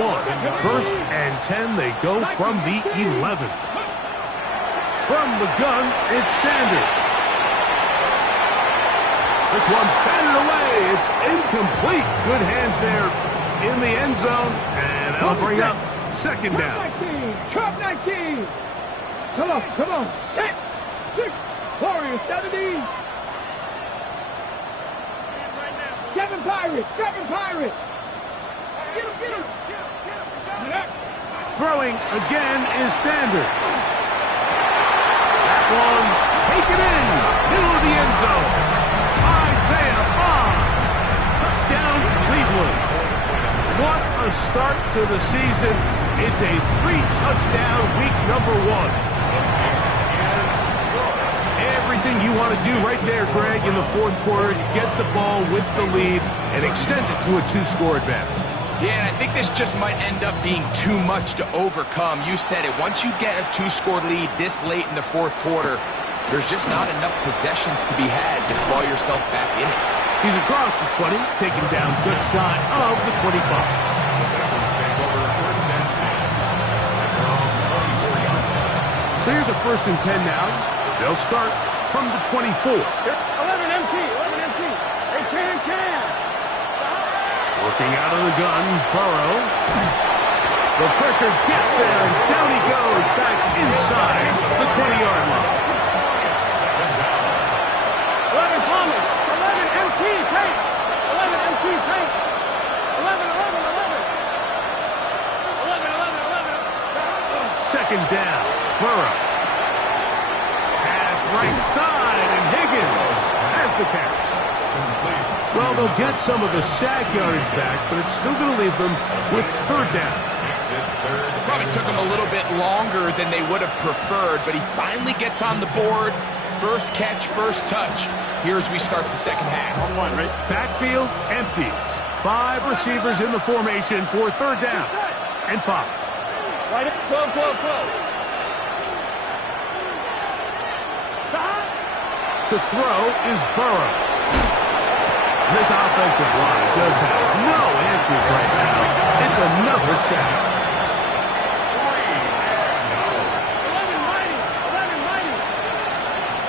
First and 10, they go from the 11. From the gun, it's Sanders. This one batted away. It's incomplete. Good hands there in the end zone, and that'll bring up second down. 12, 19. Come on, come on. 10, 6, Warriors 70. 7 Pirates, 7 Pirates. Get him, get him. Throwing again is Sanders. That one taken in, middle of the end zone. Isaiah Bond. Touchdown, Cleveland. What a start to the season. It's a 3-touchdown week number 1. Everything you want to do right there, Greg, in the fourth quarter, get the ball with the lead and extend it to a 2-score advantage. Yeah, and I think this just might end up being too much to overcome. You said it. Once you get a 2-score lead this late in the fourth quarter, there's just not enough possessions to be had to claw yourself back in it. He's across the 20, taken down just shy of the 25. So here's a first and 10 now. They'll start from the 24. 11 MT, 11 MT. Hey, can. Working out of the gun, Burrow. The pressure gets there, and down he goes back inside second down. Burrow. Pass right side, and Higgins has the catch. Well, they'll get some of the sack yardage back, but it's still going to leave them with third down. Probably took him a little bit longer than they would have preferred, but he finally gets on the board. First catch, first touch. Here as we start the second half. Backfield empties. 5 receivers in the formation for third down and 5. Right at 12, 12, 12. To throw is Burrow. This offensive line just has no answers right now. It's another sack. 11 mighty. 11 mighty.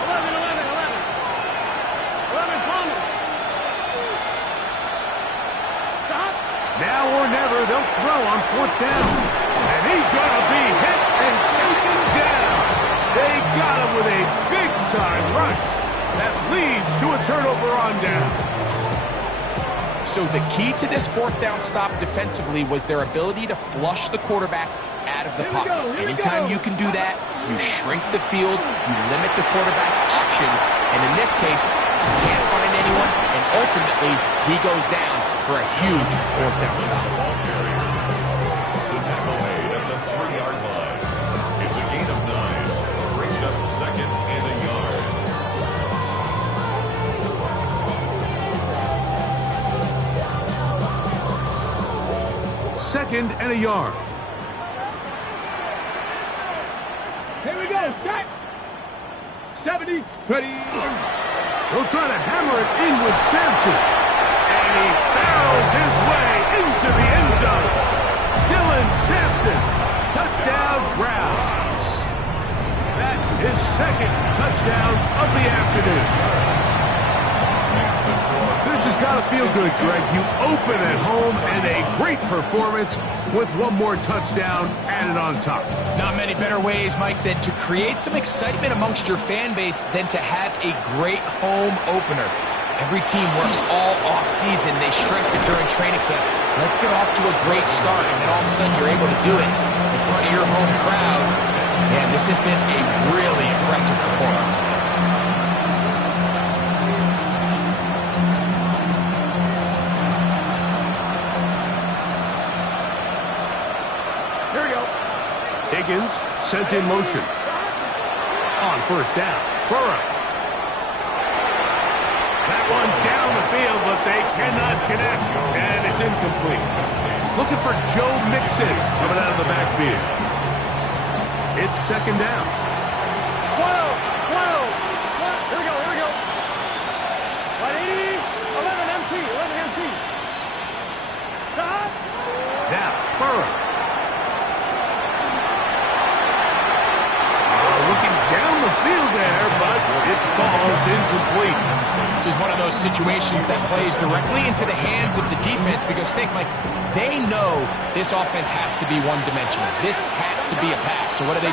11, 11, 11. 11 Thomas. Stop. Now or never, they'll throw on fourth down. And he's going to be hit and taken down. They got him with a big-time rush that leads to a turnover on down. So the key to this fourth down stop defensively was their ability to flush the quarterback out of the pocket. Anytime you can do that, you shrink the field, you limit the quarterback's options, and in this case, you can't find anyone, and ultimately, he goes down for a huge fourth down stop. The tackle made at the 3-yard line. It's a gain of 9. Brings up second and a yard. Second and a yard. Here we go. Set. 70. Ready. They'll try to hammer it in with Sampson. And he barrels his way into the end zone. Dylan Sampson. Touchdown, Browns. That is second touchdown of the afternoon. This has got to feel good, Greg. You open at home and a great performance with one more touchdown added on top. Not many better ways, Mike, than to create some excitement amongst your fan base than to have a great home opener. Every team works all off-season. They stress it during training camp. Let's get off to a great start, and then all of a sudden you're able to do it in front of your home crowd. Man, this has been a really impressive performance. Higgins sent in motion. On first down, Burrow. That one down the field, but they cannot connect, and it's incomplete. He's looking for Joe Mixon coming out of the backfield. It's second down. 12, 12. Here we go, here we go. 11 MT, 11 MT. Stop. Now, Burrow. Looking down the field there, but it falls incomplete. This is one of those situations that plays directly into the hands of the defense because think, Mike, they know this offense has to be one-dimensional. This has to be a pass. So what do?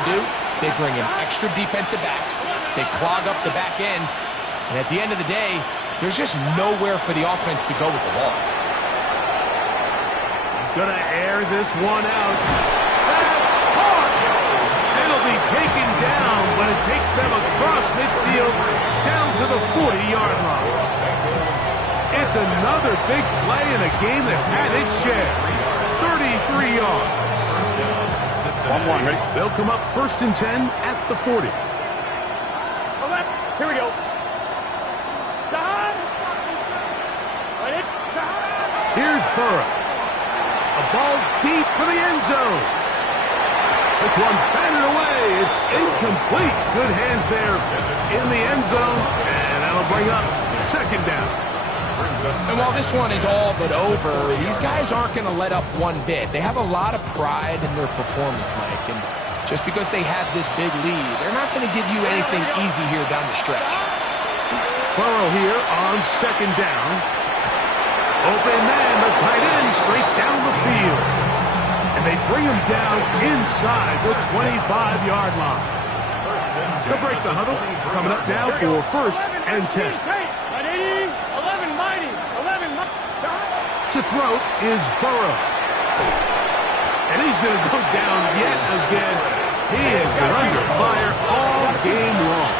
They bring in extra defensive backs. They clog up the back end. And at the end of the day, there's just nowhere for the offense to go with the ball. He's going to air this one out. That's caught! It'll be taken down, but it takes them across midfield down to the 40-yard line. It's another big play in a game that's had its share. 33 yards. 1-1, ready? They'll come up first and 10 at the 40. Here we go. Stop. Ready? Stop. Here's Burrow. A ball deep for the end zone. This one batted away. It's incomplete. Good hands there in the end zone. And that'll bring up second down. And while this one is all but over, these guys aren't going to let up one bit. They have a lot of pride in their performance, Mike. And just because they have this big lead, they're not going to give you anything easy here down the stretch. Burrow here on second down. Open man, the tight end, straight down the field. And they bring him down inside the 25-yard line. They'll break the huddle. Coming up now for first and 10. 11 mighty. 11 mighty. To throw is Burrow. And he's going to go down yet again. He has been under fire all game long.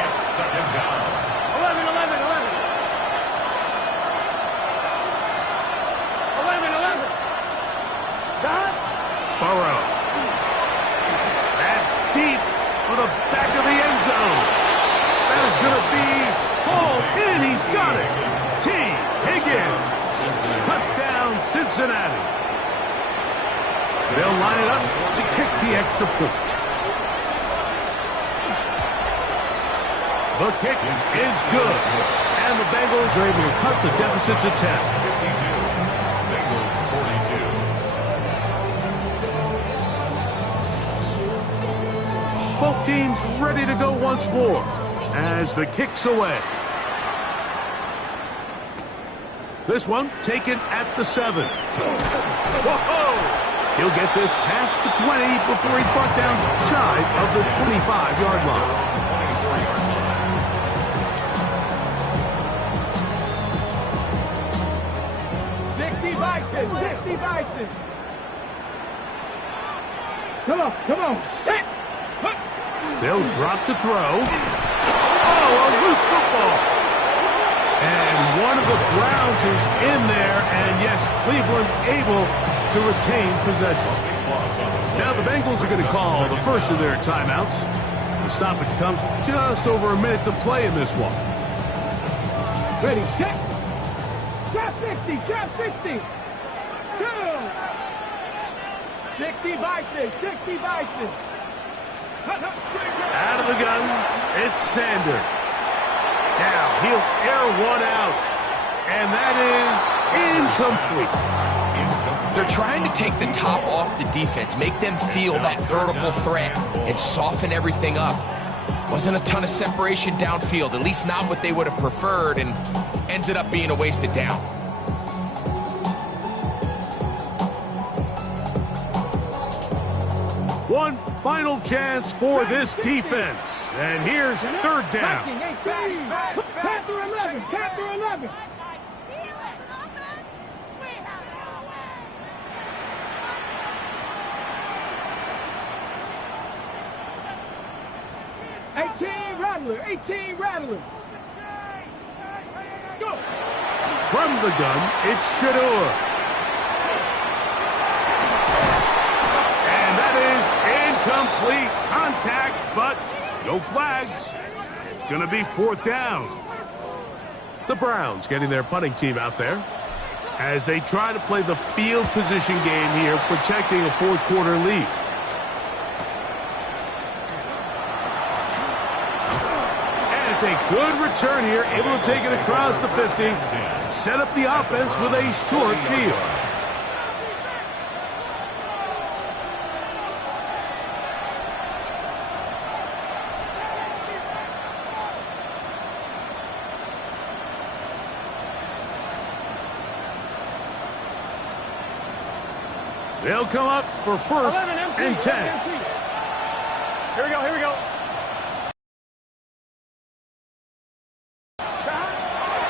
It's second down. 11, 11, 11. 11, 11. Dot. Burrow. That's deep for the back of the end zone. That is going to be hauled in. He's got it. T. Higgins. Touchdown, Cincinnati. They'll line it up to kick the extra point. The kick is good. And the Bengals are able to cut the deficit to 10. 52. Bengals 42. Both teams ready to go once more as the kick's away. This one taken at the 7. Whoa! He'll get this past the 20 before he's brought down shy of the 25-yard line. 60 Bison, 60 Bison. Come on, set. They'll drop to throw. Oh, a loose football. And one of the Browns is in there, and yes, Cleveland able to retain possession. Now the Bengals are going to call the first of their timeouts. The stoppage comes just over a minute to play in this one. Ready, set. Trap 60, trap 60. 2. 60 Bison, 60 Bison. Out of the gun, it's Sanders. Now he'll air one out, and that is incomplete. They're trying to take the top off the defense, make them feel that vertical threat, and soften everything up. Wasn't a ton of separation downfield, at least not what they would have preferred, and ends it up being a wasted down. One final chance for this defense, and here's third down. Panther 11, Panther 11. Eighteen Rattler. Go. From the gun, it's Shador. And that is incomplete contact, but no flags. It's going to be fourth down. The Browns getting their punting team out there as they try to play the field position game here, protecting a fourth quarter lead. A good return here, able to take it across the 50, set up the offense with a short field. They'll come up for first and 10. Here we go.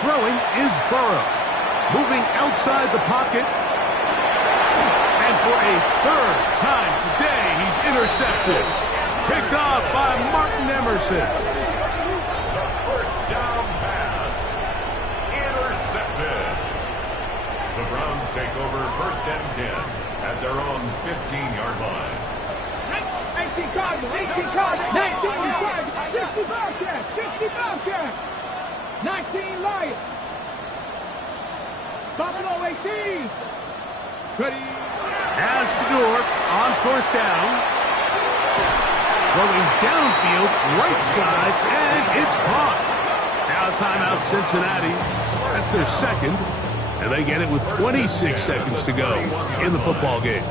Throwing is Burrow. Moving outside the pocket. And for a third time today, he's intercepted. Picked off by Martin Emerson. The first down pass. Intercepted. The Browns take over first and 10 at their own 15-yard line. 18 Cardinals, 19 Cardinals, 60 Bobcats, 60 Bobcats. 19 Lions. Buffalo 18. Ready. As Shador on first down. Going downfield, right side, and it's caught. Now timeout Cincinnati. That's their second. And they get it with 26 seconds to go in the football game.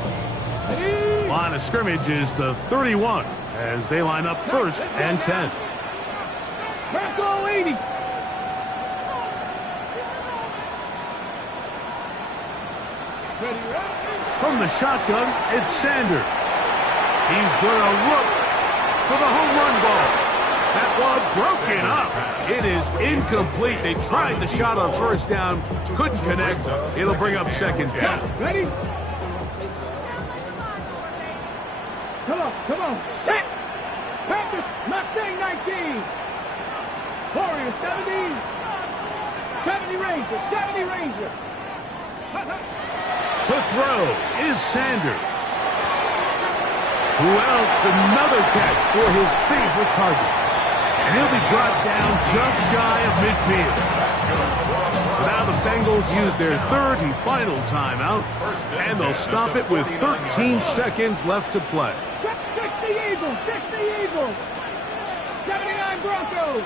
Line of scrimmage is the 31 as they line up first and 10. Bronco 80. From the shotgun, it's Sanders. He's going to look for the home run ball. That ball broken up. It is incomplete. They tried the shot on first down, couldn't connect. It'll bring up second down. Ready? Come on. Set. Panthers, Mustang 19. Warriors 70. 70 Rangers. 70 Rangers. To throw is Sanders. Who else? Another catch for his favorite target. And he'll be brought down just shy of midfield. So now the Bengals use their third and final timeout, and they'll stop it with 13 seconds left to play. 60 Eagles, 60 Eagles. 79 Broncos.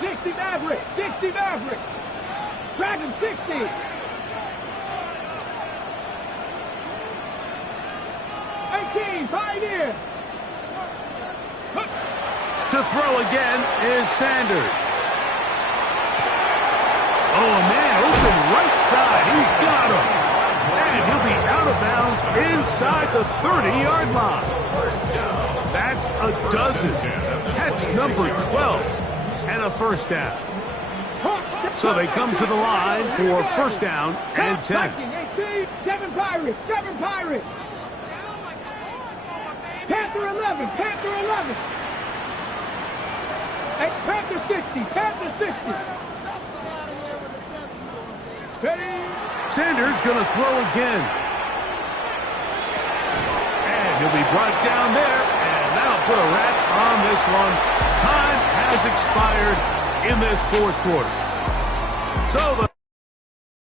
60 Mavericks, 60 Mavericks. Dragons 60. 18, Pioneer. To throw again is Sanders. Oh, a man open right side. He's got him. And he'll be out of bounds inside the 30-yard line. That's a dozen. Catch number 12 and a first down. So they come to the line for first down and 10. 7 Pirates, 7 Pirates. Panther 11, Panther 11. Panther 60, Panther 60. Ready? Sanders going to throw again. And he'll be brought down there, and that'll put a wrap on this one. Time has expired in this fourth quarter. So the